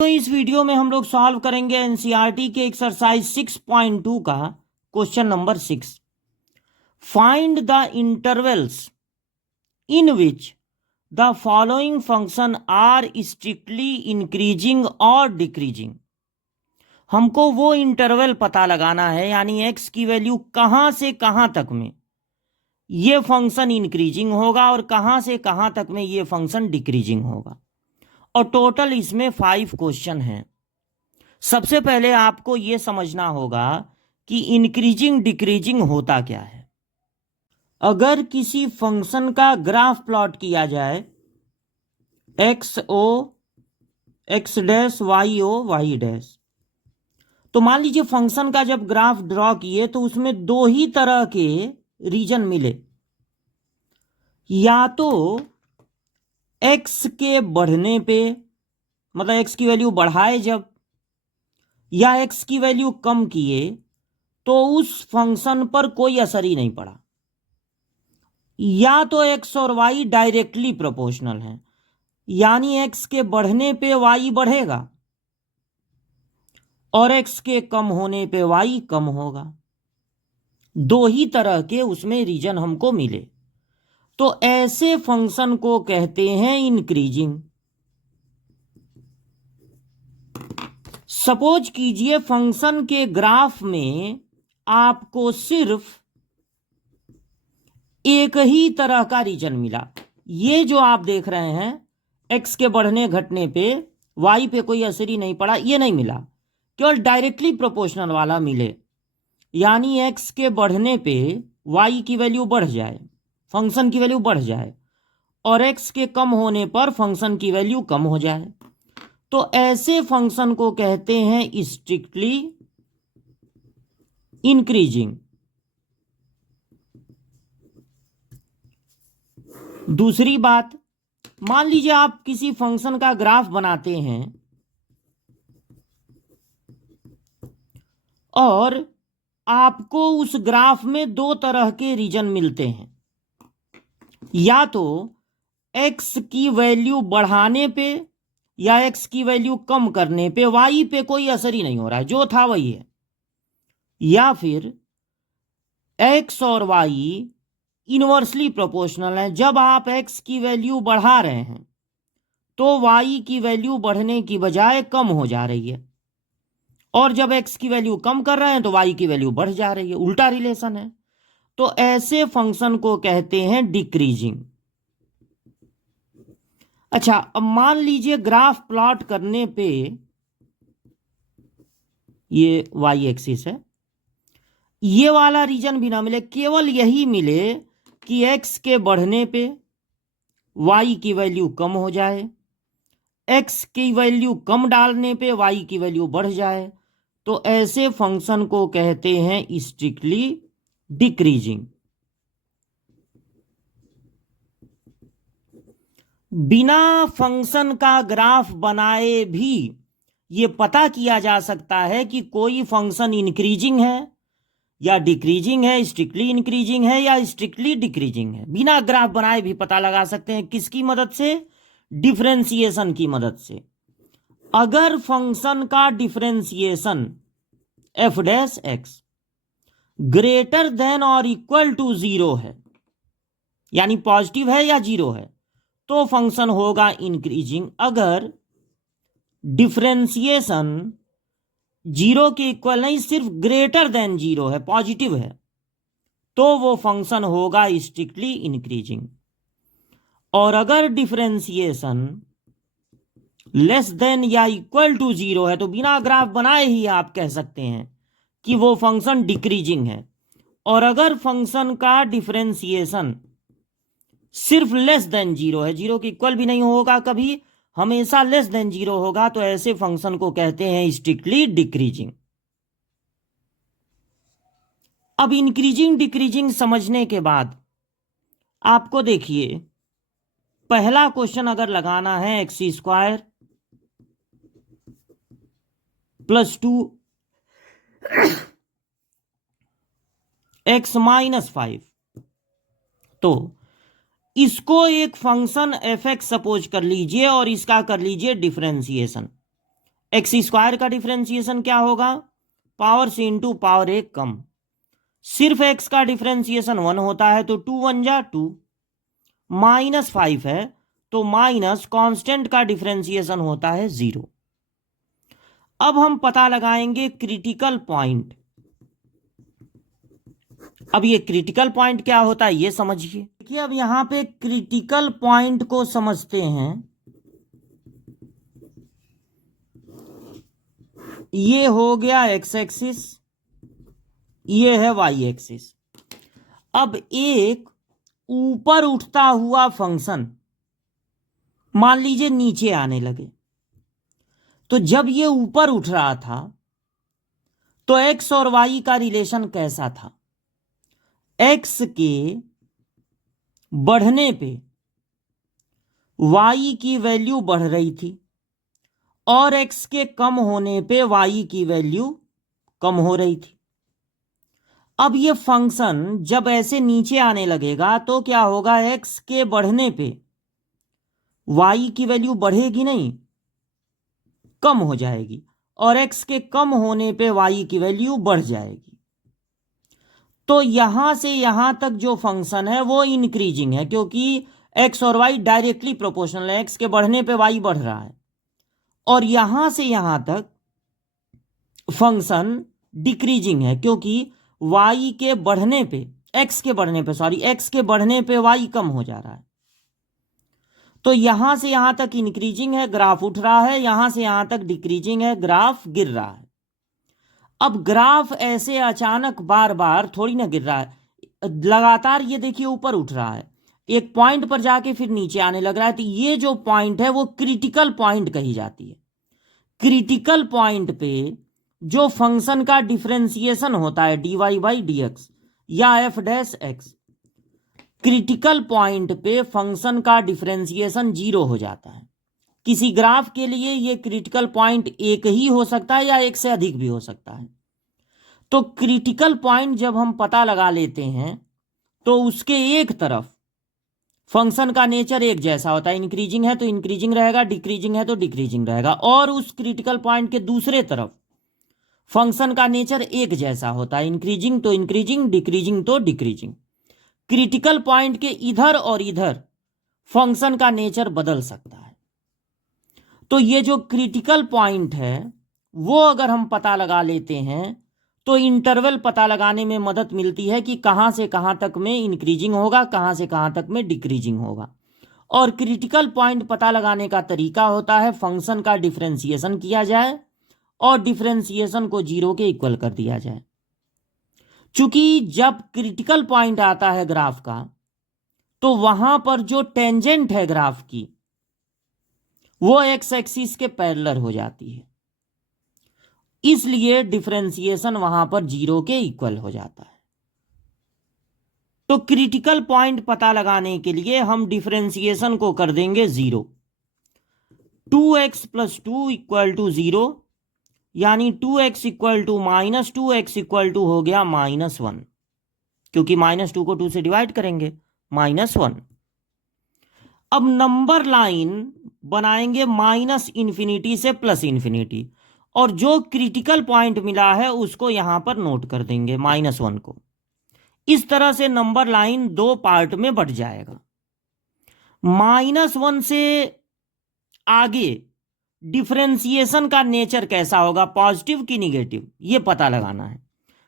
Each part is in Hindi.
तो इस वीडियो में हम लोग सॉल्व करेंगे एनसीईआरटी के एक्सरसाइज 6.2 का question number 6। Find the intervals in which the following function are strictly increasing और डिक्रीजिंग। हमको वो इंटरवल पता लगाना है, यानी एक्स की वैल्यू कहां से कहां तक में ये फंक्शन इंक्रीजिंग होगा और कहां से कहां तक में ये फंक्शन डिक्रीजिंग होगा। और टोटल इसमें 5 क्वेश्चन हैं। सबसे पहले आपको यह समझना होगा कि इंक्रीजिंग डिक्रीजिंग होता क्या है। अगर किसी फंक्शन का ग्राफ प्लॉट किया जाए x o x dash y o y dash, तो मान लीजिए फंक्शन का जब ग्राफ ड्रॉ किए तो उसमें दो ही तरह के रीजन मिले। या तो एक्स के बढ़ने पे, मतलब एक्स की वैल्यू बढ़ाए जब, या एक्स की वैल्यू कम किए तो उस फंक्शन पर कोई असर ही नहीं पड़ा। या तो एक्स और वाई डायरेक्टली प्रोपोर्शनल हैं, यानी एक्स के बढ़ने पे वाई बढ़ेगा और एक्स के कम होने पे वाई कम होगा। दो ही तरह के उसमें रीजन हमको मिले, तो ऐसे फंक्शन को कहते हैं इंक्रीजिंग। सपोज कीजिए फंक्शन के ग्राफ में आपको सिर्फ एक ही तरह का रीजन मिला। ये जो आप देख रहे हैं एक्स के बढ़ने घटने पे वाई पे कोई असर ही नहीं पड़ा, ये नहीं मिला, केवल डायरेक्टली प्रोपोर्शनल वाला मिले। यानी एक्स के बढ़ने पे वाई की वैल्यू बढ़ जाए, फंक्शन की वैल्यू बढ़ जाए, और एक्स के कम होने पर फंक्शन की वैल्यू कम हो जाए। तो ऐसे फंक्शन को कहते हैं स्ट्रिक्टली इंक्रीजिंग। दूसरी बात, मान लीजिए आप किसी फंक्शन का ग्राफ बनाते हैं और आपको उस ग्राफ में दो तरह के रीजन मिलते हैं। या तो एक्स की वैल्यू बढ़ाने पे या एक्स की वैल्यू कम करने पे वाई पे कोई असर ही नहीं हो रहा है, जो था वही है। या फिर एक्स और वाई इनवर्सली प्रोपोर्शनल है, जब आप एक्स की वैल्यू बढ़ा रहे हैं तो वाई की वैल्यू बढ़ने की बजाय कम हो जा रही है, और जब एक्स की वैल्यू कम कर रहे हैं तो वाई की वैल्यू बढ़ जा रही है, उल्टा रिलेशन है। तो ऐसे फंक्शन को कहते हैं डिक्रीजिंग। अच्छा, अब मान लीजिए ग्राफ प्लॉट करने पे ये वाई एक्सिस है, ये वाला रीजन भी ना मिले, केवल यही मिले कि एक्स के बढ़ने पे वाई की वैल्यू कम हो जाए, एक्स की वैल्यू कम डालने पे वाई की वैल्यू बढ़ जाए, तो ऐसे फंक्शन को कहते हैं स्ट्रिक्टली डिक्रीजिंग। बिना फंक्शन का ग्राफ बनाए भी ये पता किया जा सकता है कि कोई फंक्शन इंक्रीजिंग है या डिक्रीजिंग है, स्ट्रिक्टली इंक्रीजिंग है या स्ट्रिक्टली डिक्रीजिंग है। बिना ग्राफ बनाए भी पता लगा सकते हैं। किसकी मदद से? डिफरेंशिएशन की मदद से। अगर फंक्शन का differentiation F dash x greater than और इक्वल टू 0 है, यानी पॉजिटिव है या 0 है, तो फंक्शन होगा इंक्रीजिंग। अगर डिफरेंशिएशन 0 के इक्वल नहीं, सिर्फ ग्रेटर देन 0 है, पॉजिटिव है, तो वो फंक्शन होगा स्ट्रिक्टली इंक्रीजिंग। और अगर डिफरेंशिएशन लेस देन या इक्वल टू 0 है, तो बिना ग्राफ बनाए ही आप कह सकते हैं कि वो फंक्शन डिक्रीजिंग है। और अगर फंक्शन का डिफरेंशिएशन सिर्फ लेस देन 0 है, 0 के इक्वल भी नहीं होगा कभी, हमेशा लेस देन 0 होगा, तो ऐसे फंक्शन को कहते हैं स्ट्रिक्टली डिक्रीजिंग। अब इंक्रीजिंग डिक्रीजिंग समझने के बाद आपको देखिए, पहला क्वेश्चन अगर लगाना है x square plus 2 x minus 5, तो इसको एक फंक्शन एफ एक्स सपोज कर लीजिए और इसका कर लीजिए डिफरेंशिएशन। एक्स स्क्वायर का डिफरेंशिएशन क्या होगा, पावर से इंटू पावर 1 कम। सिर्फ एक्स का डिफरेंशिएशन 1 होता है तो 2 1 जा 2, -5 है तो माइनस कांस्टेंट का डिफरेंशिएशन होता है 0। अब हम पता लगाएंगे क्रिटिकल पॉइंट। अब ये क्रिटिकल पॉइंट क्या होता है ये समझिए। देखिए अब यहां पे क्रिटिकल पॉइंट को समझते हैं। ये हो गया एक्स एक्सिस, ये है वाई एक्सिस। अब एक ऊपर उठता हुआ फंक्शन मान लीजिए नीचे आने लगे, तो जब ये ऊपर उठ रहा था तो एक्स और वाई का रिलेशन कैसा था, एक्स के बढ़ने पे वाई की वैल्यू बढ़ रही थी और एक्स के कम होने पे वाई की वैल्यू कम हो रही थी। अब ये फंक्शन जब ऐसे नीचे आने लगेगा तो क्या होगा, एक्स के बढ़ने पे वाई की वैल्यू बढ़ेगी नहीं, कम हो जाएगी, और एक्स के कम होने पे वाई की वैल्यू बढ़ जाएगी। तो यहां से यहां तक जो फंक्शन है वो इंक्रीजिंग है, क्योंकि एक्स और वाई डायरेक्टली प्रोपोर्शनल है, एक्स के बढ़ने पे वाई बढ़ रहा है। और यहां से यहां तक फंक्शन डिक्रीजिंग है, क्योंकि वाई के बढ़ने पे एक्स के बढ़ने पे वाई कम हो जा रहा है। तो यहां से यहां तक इंक्रीजिंग है, ग्राफ उठ रहा है, यहां से यहां तक डिक्रीजिंग है, ग्राफ गिर रहा है। अब ग्राफ ऐसे अचानक बार बार थोड़ी ना गिर रहा है, लगातार ये देखिए ऊपर उठ रहा है, एक पॉइंट पर जाके फिर नीचे आने लग रहा है। तो ये जो पॉइंट है वो क्रिटिकल पॉइंट कही जाती है। क्रिटिकल पॉइंट पे जो फंक्शन का डिफरेंशिएशन होता है dy/dx या f'(x), क्रिटिकल पॉइंट पे फंक्शन का डिफरेंशिएशन 0 हो जाता है। किसी ग्राफ के लिए ये क्रिटिकल पॉइंट एक ही हो सकता है या एक से अधिक भी हो सकता है। तो क्रिटिकल पॉइंट जब हम पता लगा लेते हैं तो उसके एक तरफ फंक्शन का नेचर एक जैसा होता है, इंक्रीजिंग है तो इंक्रीजिंग रहेगा, डिक्रीजिंग है तो डिक्रीजिंग रहेगा। और उस क्रिटिकल पॉइंट के दूसरे तरफ फंक्शन का नेचर एक जैसा होता है, इंक्रीजिंग तो इंक्रीजिंग, डिक्रीजिंग तो डिक्रीजिंग। क्रिटिकल पॉइंट के इधर और इधर फंक्शन का नेचर बदल सकता है। तो ये जो क्रिटिकल पॉइंट है वो अगर हम पता लगा लेते हैं तो इंटरवल पता लगाने में मदद मिलती है कि कहां से कहां तक में इंक्रीजिंग होगा, कहां से कहां तक में डिक्रीजिंग होगा। और क्रिटिकल पॉइंट पता लगाने का तरीका होता है फंक्शन का डिफरेंशिएशन किया जाए और डिफरेंशिएशन को 0 के इक्वल कर दिया जाए। चूंकि जब क्रिटिकल पॉइंट आता है ग्राफ का तो वहां पर जो टेंजेंट है ग्राफ की वो एक्स एक्सिस के पैरेलल हो जाती है, इसलिए डिफरेंशिएशन वहां पर 0 के इक्वल हो जाता है। तो क्रिटिकल पॉइंट पता लगाने के लिए हम डिफरेंशिएशन को कर देंगे 0। 2x + 2 = 0, यानी 2x = -2x = हो गया -1, क्योंकि -2 को 2 से डिवाइड करेंगे, -1। अब नंबर लाइन बनाएंगे -∞ से +∞, और जो क्रिटिकल पॉइंट मिला है उसको यहां पर नोट कर देंगे -1 को। इस तरह से नंबर लाइन 2 पार्ट में बट जाएगा। -1 से आगे डिफरेंशिएशन का नेचर कैसा होगा, पॉजिटिव कि निगेटिव, ये पता लगाना है।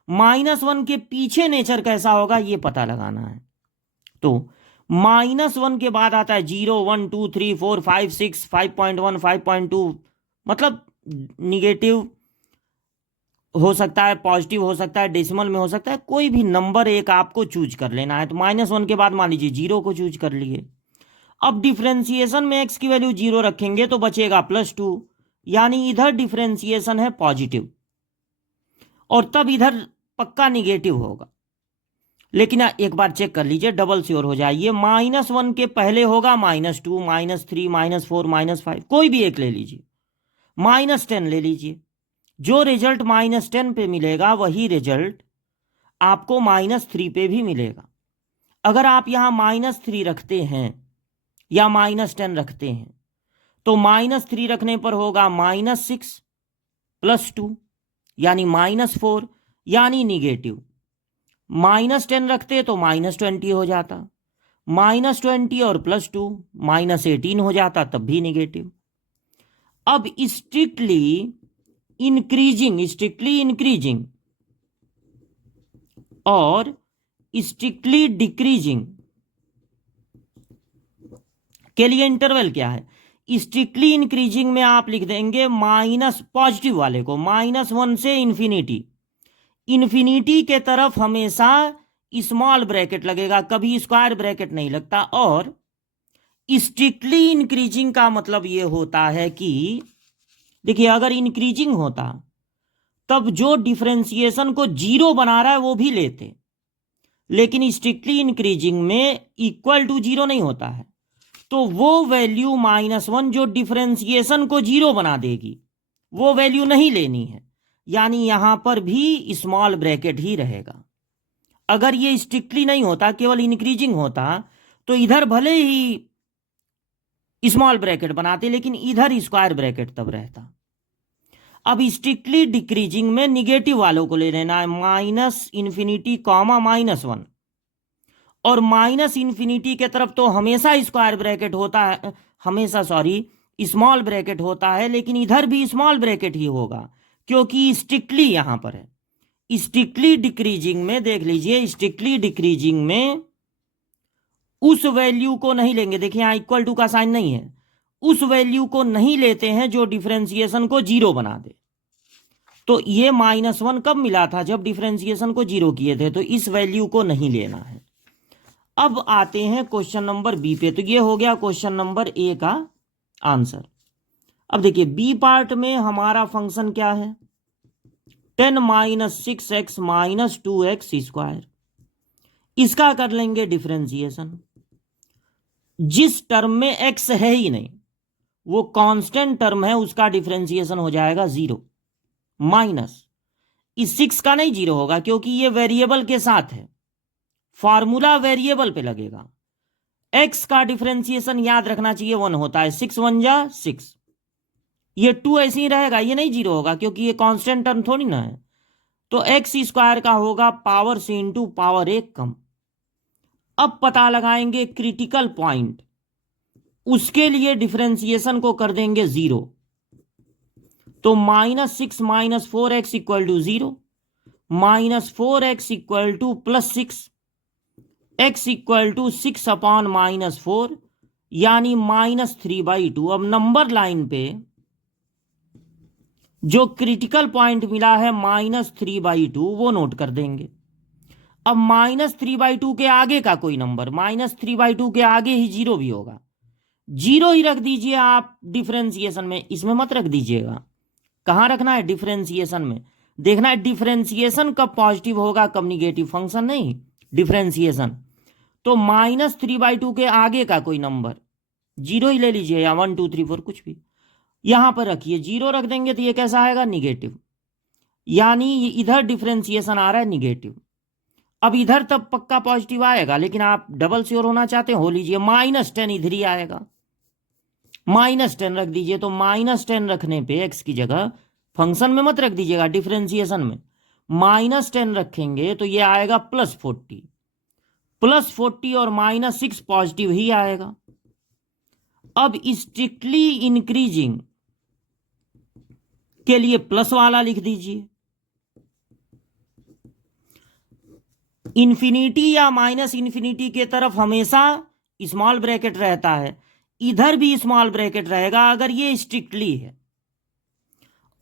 -1 के पीछे नेचर कैसा होगा ये पता लगाना है। तो -1 के बाद आता है 0 1 2 3 4 5 6 5.1 5.2, मतलब निगेटिव हो सकता है, पॉजिटिव हो सकता है, डेसिमल में हो सकता है, कोई भी नंबर एक आपको चूज कर लेना है। तो -1 के बाद मान लीजिए 0 को चूज कर लिए। अब डिफरेंशिएशन में x की वैल्यू 0 रखेंगे तो बचेगा +2, यानी इधर डिफरेंशिएशन है पॉजिटिव और तब इधर पक्का निगेटिव होगा। लेकिन एक बार चेक कर लीजिए, डबल श्योर हो जाइए। -1 के पहले होगा -2 -3 -4 -5, कोई भी एक ले लीजिए, -10 ले लीजिए। जो रिजल्ट -10 पे मिलेगा वही रिजल्ट आपको -3 पे भी मिलेगा। अगर आप यहां -3 रखते हैं या -10 रखते हैं तो -3 रखने पर होगा -6, +2 यानी -4 यानी निगेटिव। -10 रखते तो -20 हो जाता, -20 और +2 -18 हो जाता, तब भी निगेटिव। अब स्ट्रिक्टली इंक्रीजिंग और स्ट्रिक्टली डिक्रीजिंग के लिए इंटरवल क्या है? स्ट्रिक्टली इंक्रीजिंग में आप लिख देंगे माइनस पॉजिटिव वाले को, -1 से इन्फिनिटी के तरफ हमेशा स्मॉल ब्रैकेट लगेगा, कभी स्क्वायर ब्रैकेट नहीं लगता। और स्ट्रिक्टली इंक्रीजिंग का मतलब यह होता है कि देखिए, अगर इंक्रीजिंग होता तब जो डिफरेंशिएशन को 0 बना रहा है वो भी लेते, लेकिन स्ट्रिक्टली इंक्रीजिंग में इक्वल टू 0 नहीं होता है, तो वो वैल्यू -1 जो डिफरेंशिएशन को 0 बना देगी वो वैल्यू नहीं लेनी है, यानी यहां पर भी स्मॉल ब्रैकेट ही रहेगा। अगर ये स्ट्रिक्टली नहीं होता, केवल इंक्रीजिंग होता, तो इधर भले ही स्मॉल ब्रैकेट बनाते लेकिन इधर स्क्वायर ब्रैकेट तब रहता। अब स्ट्रिक्टली डिक्रीजिंग में निगेटिव वालों को ले लेना है, -∞, -1, और -∞ के तरफ तो हमेशा स्क्वायर ब्रैकेट होता है, स्मॉल ब्रैकेट होता है, लेकिन इधर भी स्मॉल ब्रैकेट ही होगा क्योंकि स्ट्रिक्टली यहां पर है। स्ट्रिक्टली डिक्रीजिंग में देख लीजिए, स्ट्रिक्टली डिक्रीजिंग में उस वैल्यू को नहीं लेंगे, देखिए यहां इक्वल टू का साइन नहीं है, उस वैल्यू को नहीं लेते हैं जो डिफरेंशिएशन को 0 बना दे। तो ये -1 कब मिला था? जब डिफरेंशिएशन को 0 किए थे, तो इस वैल्यू को नहीं लेना है। अब आते हैं क्वेश्चन नंबर बी पे। तो ये हो गया क्वेश्चन नंबर ए का आंसर। अब देखिए बी पार्ट में हमारा फंक्शन क्या है? 10 - 6x - 2x²। इसका कर लेंगे डिफरेंशिएशन। जिस टर्म में x है ही नहीं, वो कांस्टेंट टर्म है, उसका डिफरेंशिएशन हो जाएगा 0। माइनस इस 6 का नहीं 0 होगा क्योंकि ये वेरिएबल के साथ है, फार्मूला वेरिएबल पे लगेगा। x का डिफरेंशिएशन याद रखना चाहिए 1 होता है, 6 1 जा 6। ये 2 ऐसे ही रहेगा, ये नहीं 0 होगा क्योंकि ये कांस्टेंट टर्म थोड़ी ना है। तो x² का होगा पावर से इंटू पावर 1 कम। अब पता लगाएंगे क्रिटिकल पॉइंट, उसके लिए डिफरेंशिएशन को कर देंगे 0। तो -6 - 4x = 0, -4x = +6, x = 6/-4 यानी -3/2। अब नंबर लाइन पे जो क्रिटिकल पॉइंट मिला है -3/2 वो नोट कर देंगे। अब -3/2 के आगे का कोई नंबर, -3/2 के आगे ही 0 भी होगा, 0 ही रख दीजिए आप डिफरेंशिएशन में, इसमें मत रख दीजिएगा। कहां रखना है? डिफरेंशिएशन में। देखना है डिफरेंशिएशन कब पॉजिटिव होगा, कब निगेटिव, फंक्शन नहीं, डिफरेंशिएशन। तो -3/2 के आगे का कोई नंबर 0 ही ले लीजिए, या 1 2 3 4 कुछ भी यहां पर रखिए। 0 रख देंगे तो ये कैसा आएगा? निगेटिव, यानी इधर डिफरेंशिएशन आ रहा है निगेटिव। अब इधर तब पक्का पॉजिटिव आएगा, लेकिन आप डबल श्योर होना चाहते हो लीजिए, -10 इधर ही आएगा, -10 रख दीजिए। तो -10 रखने पे x की जगह फंक्शन में मत रख दीजिएगा, डिफरेंशिएशन में -10 रखेंगे तो ये आएगा +40, +40 और -6 पॉजिटिव ही आएगा। अब स्ट्रिक्टली इंक्रीजिंग के लिए प्लस वाला लिख दीजिए। इन्फिनिटी या -∞ के तरफ हमेशा स्मॉल ब्रैकेट रहता है, इधर भी स्मॉल ब्रैकेट रहेगा अगर ये स्ट्रिक्टली है।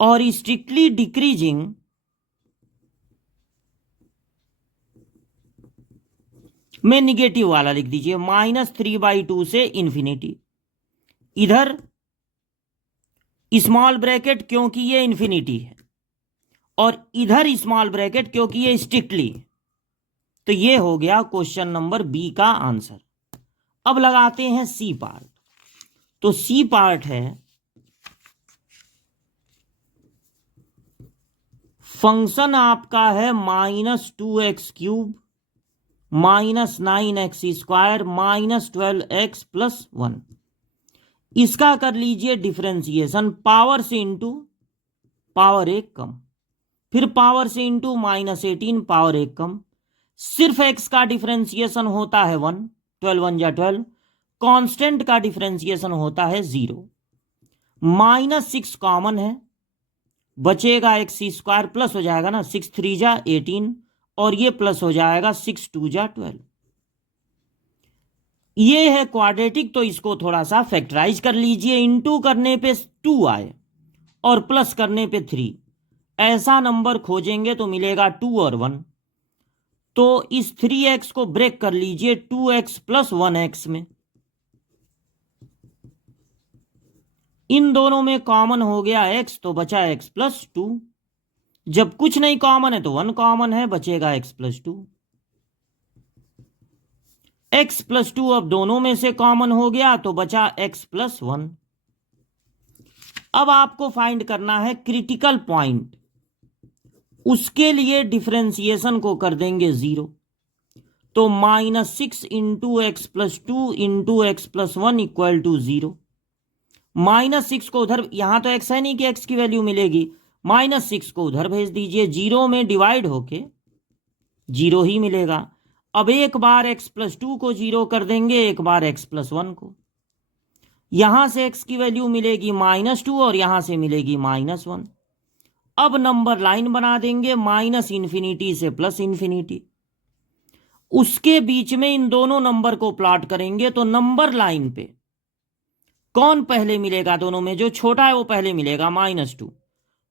और स्ट्रिक्टली डिक्रीजिंग में निगेटिव वाला लिख दीजिए, -3/2 से इन्फिनिटी। इधर स्मॉल ब्रैकेट क्योंकि ये इन्फिनिटी है, और इधर स्मॉल ब्रैकेट क्योंकि ये स्ट्रिक्टली है। तो ये हो गया क्वेश्चन नंबर बी का आंसर। अब लगाते हैं सी पार्ट। तो सी पार्ट है फंक्शन आपका है -2x³ -9x² -12x+1। इसका कर लीजिए डिफरेंशिएशन, पावर से इंटू पावर 1 कम, फिर पावर से इंटू -18 पावर 1 कम, सिर्फ x का डिफरेंशिएशन होता है 1, 12 1 जा 12, कांस्टेंट का डिफरेंशिएशन होता है 0, -6 कॉमन है, बचेगा x² प्लस हो जाएगा ना 6 3 जा 18 और ये प्लस हो जाएगा 6 2 जा 12। ये है क्वाड्रेटिक, तो इसको थोड़ा सा फैक्टराइज कर लीजिए। इंटू करने पे 2 आए और प्लस करने पे 3, ऐसा नंबर खोजेंगे तो मिलेगा 2 और 1। तो इस 3x को ब्रेक कर लीजिए 2x प्लस 1x में, इन दोनों में कॉमन हो गया x तो बचा x प्लस 2, जब कुछ नहीं कॉमन है तो 1 कॉमन है, बचेगा x प्लस 2। x प्लस 2 अब दोनों में से कॉमन हो गया तो बचा x प्लस 1। अब आपको फाइंड करना है क्रिटिकल पॉइंट, उसके लिए डिफरेंशिएशन को कर देंगे 0, तो -6 into x plus 2 into x plus 1 equal to 0। -6 को उधर, यहां तो x है नहीं कि x की वैल्यू मिलेगी, -6 को उधर भेज दीजिए, 0 में डिवाइड होके 0 ही मिलेगा। अब एक बार x प्लस 2 को 0 कर देंगे, एक बार x प्लस 1 को, यहां से x की वैल्यू मिलेगी -2 और यहां से मिलेगी -1। अब नंबर लाइन बना देंगे -∞ से +∞, उसके बीच में इन दोनों नंबर को प्लॉट करेंगे तो नंबर लाइन पे कौन पहले मिलेगा, दोनों में जो छोटा है वो पहले मिलेगा -2,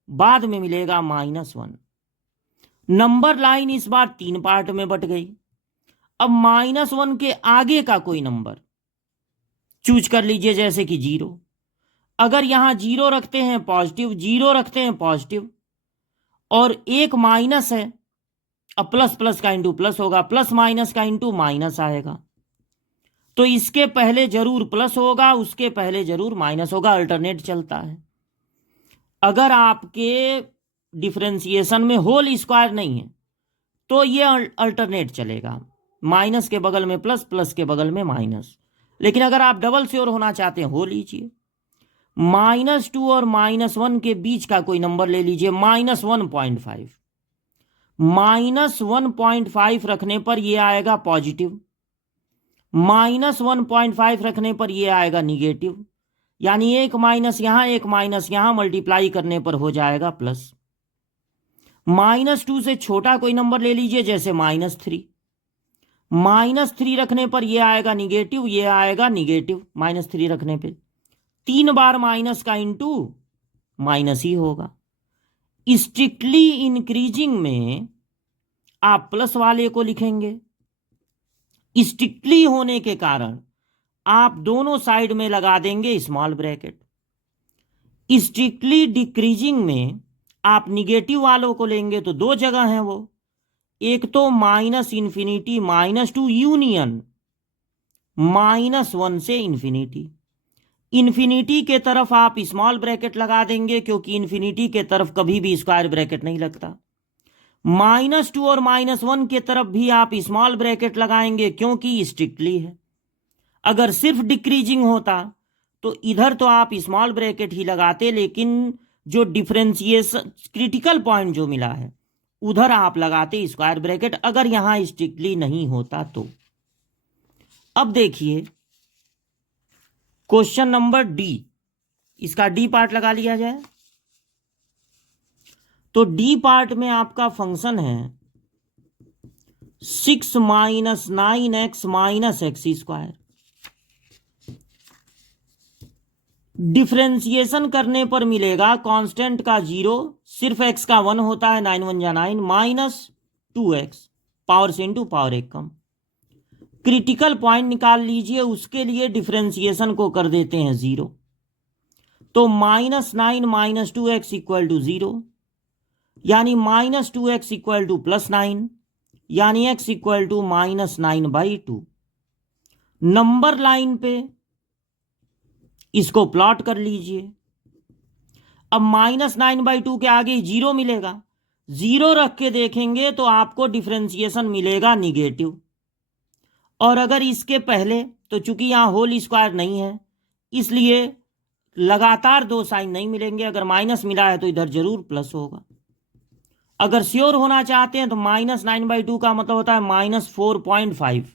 बाद में मिलेगा -1। नंबर लाइन इस बार 3 पार्ट में बट गई। अब -1 के आगे का कोई नंबर चूज कर लीजिए, जैसे कि 0। अगर यहां 0 रखते हैं पॉजिटिव, 0 रखते हैं पॉजिटिव, और एक माइनस है, अब प्लस प्लस का इंटू प्लस होगा, प्लस माइनस का इंटू माइनस आएगा, तो इसके पहले जरूर प्लस होगा, उसके पहले जरूर माइनस होगा, अल्टरनेट चलता है। अगर आपके डिफरेंशिएशन में होल स्क्वायर नहीं है तो ये अल्टरनेट चलेगा, माइनस के बगल में प्लस, प्लस के बगल में माइनस। लेकिन अगर आप डबल श्योर होना चाहते हैं, हो लीजिए, -2 और -1 के बीच का कोई नंबर ले लीजिए, -1.5। -1.5 रखने पर यह आएगा पॉजिटिव, -1.5 रखने पर यह आएगा निगेटिव, यानी एक माइनस यहां मल्टीप्लाई करने पर हो जाएगा प्लस। -2 से छोटा कोई नंबर ले लीजिए, जैसे -3। -3 रखने पर यह आएगा निगेटिव, यह आएगा निगेटिव, -3 रखने पे 3 बार माइनस का इंटू माइनस ही होगा। स्ट्रिक्टली इंक्रीजिंग में आप प्लस वाले को लिखेंगे, स्ट्रिक्टली होने के कारण आप दोनों साइड में लगा देंगे स्मॉल ब्रैकेट। स्ट्रिक्टली डिक्रीजिंग में आप निगेटिव वालों को लेंगे तो 2 जगह हैं वो, एक तो -∞, -2 यूनियन -1 से इन्फिनिटी। इन्फिनिटी के तरफ आप स्मॉल ब्रैकेट लगा देंगे, क्योंकि इन्फिनिटी के तरफ कभी भी स्क्वायर ब्रैकेट नहीं लगता। -2 और -1 के तरफ भी आप स्मॉल ब्रैकेट लगाएंगे, क्योंकि स्ट्रिक्टली है। अगर सिर्फ डिक्रीजिंग होता तो इधर तो आप स्मॉल ब्रैकेट ही लगाते, लेकिन जो डिफरेंशिएशन क्रिटिकल पॉइंट जो मिला है उधर आप लगाते स्क्वायर ब्रैकेट, अगर यहां स्ट्रिक्टली नहीं होता तो। अब देखिए क्वेश्चन नंबर डी, इसका डी पार्ट लगा लिया जाए। तो डी पार्ट में आपका फंक्शन है 6 - 9x - x²। डिफरेंशिएशन करने पर मिलेगा कांस्टेंट का 0, सिर्फ x का 1 होता है, 9 1 जा 9, -2x पावर से इंटू पावर 1 कम। क्रिटिकल पॉइंट निकाल लीजिए, उसके लिए डिफरेंशिएशन को कर देते हैं 0, तो -9 - 2x इक्वल टू 0, यानी -2x इक्वल टू +9, यानी x equal to -9/2। Number line पे इसको प्लॉट कर लीजिए। अब -9/2 के आगे 0 मिलेगा, 0 रख के देखेंगे तो आपको डिफरेंशिएशन मिलेगा निगेटिव। और अगर इसके पहले, तो चूंकि यहां होल स्क्वायर नहीं है इसलिए लगातार दो साइन नहीं मिलेंगे, अगर माइनस मिला है तो इधर जरूर प्लस होगा। अगर श्योर होना चाहते हैं तो -9/2 का मतलब होता है -4.5,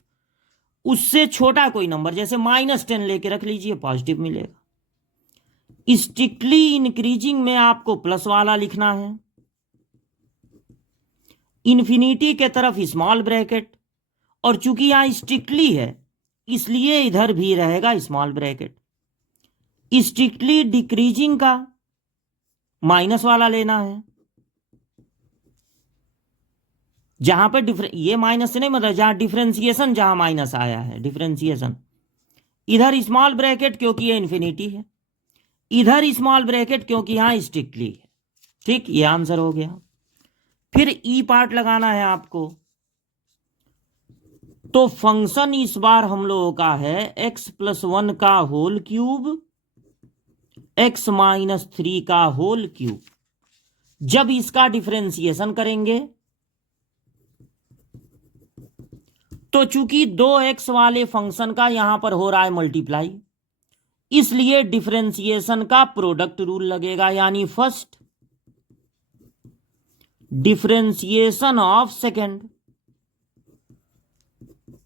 उससे छोटा कोई नंबर जैसे -10 लेके रख लीजिए, पॉजिटिव मिलेगा। स्ट्रिक्टली इंक्रीजिंग में आपको प्लस वाला लिखना है, इन्फिनिटी के तरफ स्मॉल ब्रैकेट, और चूंकि यहां स्ट्रिक्टली है इसलिए इधर भी रहेगा स्मॉल ब्रैकेट। स्ट्रिक्टली डिक्रीजिंग का माइनस वाला लेना है, जहां पर ये माइनस से नहीं मतलब जहां डिफरेंशिएशन, जहां माइनस आया है डिफरेंशिएशन, इधर स्मॉल ब्रैकेट क्योंकि ये इन्फिनिटी है, इधर स्मॉल ब्रैकेट क्योंकि यहां स्ट्रिक्टली है। ठीक, ये आंसर हो गया। फिर ई पार्ट लगाना है आपको। तो फंक्शन इस बार हम लोगों का है x+1 का होल क्यूब, x-3 का होल क्यूब। जब इसका डिफरेंशिएशन करेंगे तो चूंकि 2x वाले फंक्शन का यहां पर हो रहा है मल्टीप्लाई, इसलिए डिफरेंशिएशन का प्रोडक्ट रूल लगेगा, यानी first differentiation of second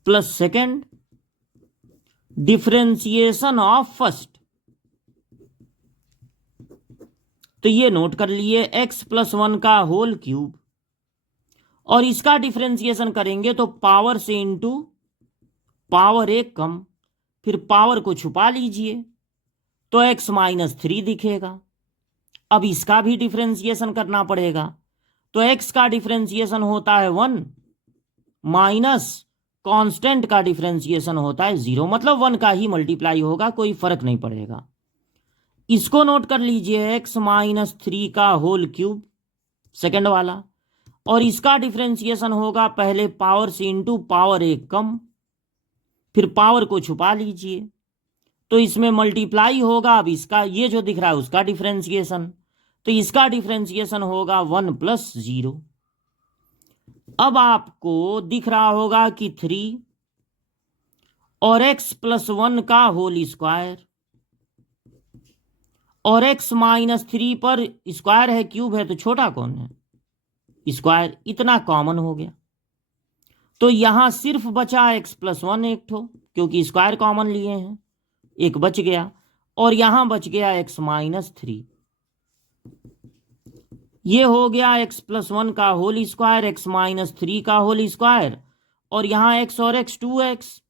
plus second differentiation of first. तो ये नोट कर लिए, x+1 का होल क्यूब, और इसका डिफरेंशिएशन करेंगे तो पावर से इंटू पावर एक कम, फिर पावर को छुपा लीजिए तो x-3 दिखेगा। अब इसका भी डिफरेंशिएशन करना पड़ेगा, तो x का डिफरेंशिएशन होता है 1 माइनस कांस्टेंट का डिफरेंशिएशन होता है 0, मतलब 1 का ही मल्टीप्लाई होगा, कोई फर्क नहीं पड़ेगा। इसको नोट कर लीजिए, x-3 का होल क्यूब सेकेंड वाला, और इसका डिफरेंशिएशन होगा पहले पावर से इंटू पावर एक कम, फिर पावर को छुपा लीजिए तो इसमें मल्टीप्लाई होगा। अब इसका ये जो दिख रहा है उसका डिफरेंशिएशन, तो इसका डिफरेंशिएशन होगा 1 + 0। अब आपको दिख रहा होगा कि 3 और x+1 का होल स्क्वायर, और x-3 पर स्क्वायर है क्यूब है तो छोटा कौन है, स्क्वायर, इतना कॉमन हो गया। तो यहां सिर्फ बचा x+1 एक ठो, क्योंकि स्क्वायर कॉमन लिए हैं, एक बच गया, और यहां बच गया x-3। ये हो गया x+1 का होल स्क्वायर, x-3 का होल स्क्वायर, और यहां x और x 2x,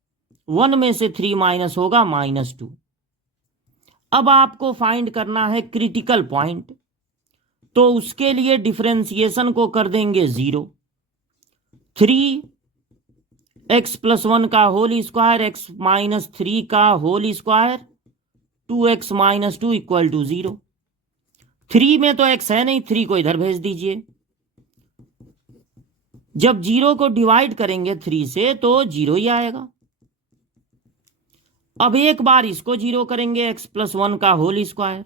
1 में से 3 माइनस होगा -2। अब आपको फाइंड करना है क्रिटिकल पॉइंट, तो उसके लिए डिफरेंशिएशन को कर देंगे 0। 3x+1 का होल स्क्वायर, x-3 का होल स्क्वायर, 2x - 2 = 0। 3 में तो x है नहीं, 3 को इधर भेज दीजिए। जब 0 को डिवाइड करेंगे 3 से तो 0 ही आएगा। अब एक बार इसको 0 करेंगे, x+1 का होल स्क्वायर,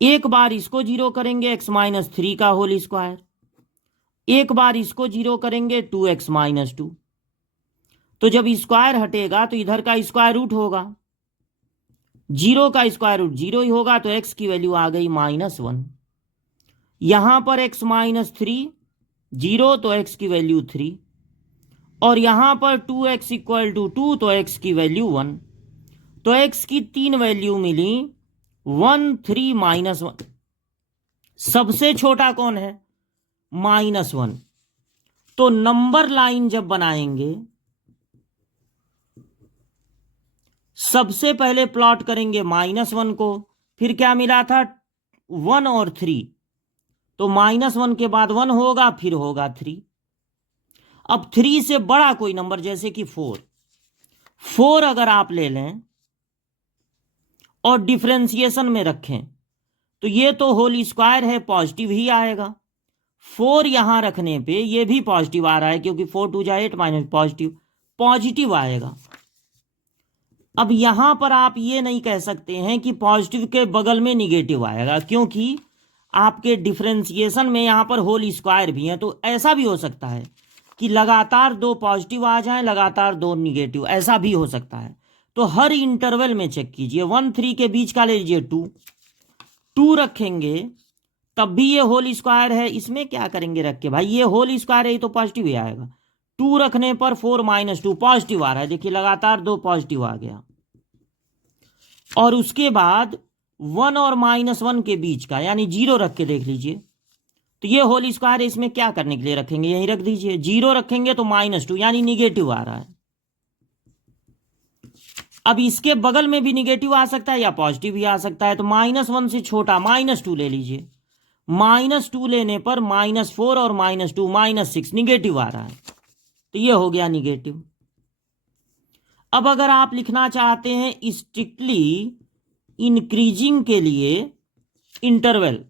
एक बार इसको 0 करेंगे, x-3 का होल स्क्वायर, एक बार इसको 0 करेंगे 2x - 2। तो जब स्क्वायर हटेगा तो इधर का स्क्वायर रूट होगा, 0 का स्क्वायर रूट 0 ही होगा, तो x की वैल्यू आ गई -1। यहां पर x-3 0, तो x की वैल्यू 3, और यहां पर 2x = 2, तो x की वैल्यू 1। तो x की 3 वैल्यू मिली, 1 3 -1। सबसे छोटा कौन है, -1। तो नंबर लाइन जब बनाएंगे सबसे पहले प्लॉट करेंगे -1 को, फिर क्या मिला था 1 और 3, तो -1 के बाद 1 होगा, फिर होगा 3। अब 3 से बड़ा कोई नंबर जैसे कि 4 अगर आप ले लें और डिफरेंशिएशन में रखें तो ये तो होल स्क्वायर है, पॉजिटिव ही आएगा। 4 यहां रखने पे ये भी पॉजिटिव आ रहा है, क्योंकि 4 2 जा 8 माइनस पॉजिटिव आएगा। अब यहां पर आप ये नहीं कह सकते हैं कि पॉजिटिव के बगल में निगेटिव आएगा, क्योंकि आपके डिफरेंशिएशन में यहां पर होल स्क्वायर भी है। तो ऐसा भी हो सकता है कि लगातार 2 पॉजिटिव आ जाएं, लगातार 2 निगेटिव, ऐसा भी हो सकता है। तो हर इंटरवल में चेक कीजिए, 1 3 के बीच का ले लीजिए 2 रखेंगे तब भी ये होल स्क्वायर है, इसमें क्या करेंगे रख के भाई, ये होल स्क्वायर है, ये तो पॉजिटिव ही आएगा। 2 रखने पर 4 - 2 पॉजिटिव आ रहा है, देखिए लगातार 2 पॉजिटिव आ गया। और उसके बाद 1 और -1 के बीच का यानी 0 रख के देख लीजिए, तो ये होल स्क्वायर है, इसमें क्या करने के लिए रखेंगे, यहीं रख दीजिए। 0 रखेंगे तो -2 यानी निगेटिव आ रहा है। अब इसके बगल में भी निगेटिव आ सकता है या पॉजिटिव भी आ सकता है, तो -1 से छोटा -2 ले लीजिए। -2 लेने पर -4 और -2 -6 निगेटिव आ रहा है, तो ये हो गया निगेटिव। अब अगर आप लिखना चाहते हैं स्ट्रिक्टली इंक्रीजिंग के लिए इंटरवल,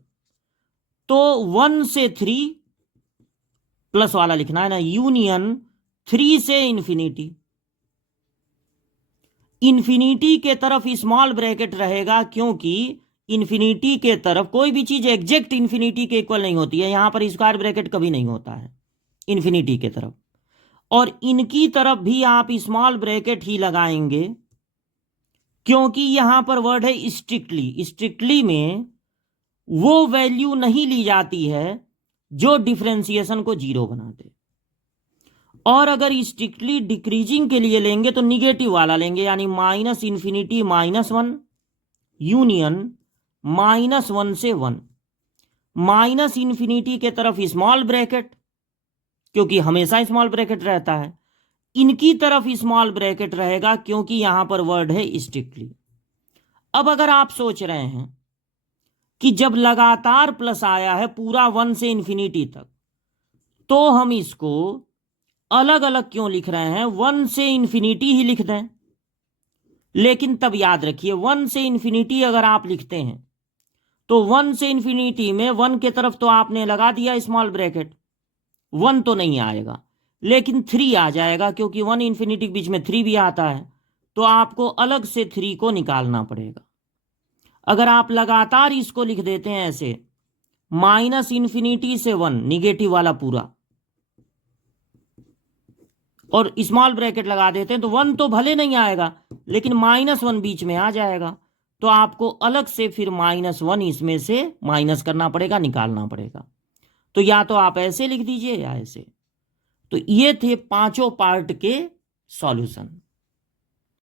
तो 1 से 3 प्लस वाला लिखना है ना, यूनियन 3 से इंफिनिटी। इंफिनिटी के तरफ स्मॉल ब्रैकेट रहेगा, क्योंकि इंफिनिटी के तरफ कोई भी चीज एग्जैक्ट इंफिनिटी के इक्वल नहीं होती है, यहां पर स्क्वायर ब्रैकेट कभी नहीं होता है इंफिनिटी के तरफ। और इनकी तरफ भी आप स्मॉल ब्रैकेट ही लगाएंगे, क्योंकि यहां पर वर्ड है स्ट्रिक्टली। स्ट्रिक्टली में वो वैल्यू नहीं ली जाती है जो डिफरेंशिएशन को 0 बना दे। और अगर स्ट्रिक्टली डिक्रीजिंग के लिए लेंगे तो निगेटिव वाला लेंगे, यानी -∞ -1 यूनियन -1 से 1। -∞ के तरफ स्मॉल ब्रैकेट, क्योंकि हमेशा स्मॉल ब्रैकेट रहता है। इनकी तरफ स्मॉल ब्रैकेट रहेगा, क्योंकि यहां पर वर्ड है स्ट्रिक्टली। अब अगर आप सोच रहे हैं कि जब लगातार प्लस आया है पूरा 1 से इंफिनिटी तक, तो हम इसको अलग अलग क्यों लिख रहे हैं, 1 से इंफिनिटी ही लिख दें। लेकिन तब याद रखिए, 1 से इंफिनिटी अगर आप लिखते हैं तो 1 से इंफिनिटी में 1 के तरफ तो आपने लगा दिया स्मॉल ब्रैकेट, 1 तो नहीं आएगा, लेकिन 3 आ जाएगा, क्योंकि 1 इंफिनिटी के बीच में 3 भी आता है, तो आपको अलग से 3 को निकालना पड़ेगा। अगर आप लगातार इसको लिख देते हैं ऐसे, -∞ से 1 निगेटिव वाला पूरा, और स्मॉल ब्रैकेट लगा देते हैं, तो 1 तो भले नहीं आएगा, लेकिन -1 बीच में आ जाएगा, तो आपको अलग से फिर -1 इसमें से माइनस करना पड़ेगा, निकालना पड़ेगा। तो या तो आप ऐसे लिख दीजिए या ऐसे। तो ये थे पांचों पार्ट के सॉल्यूशन।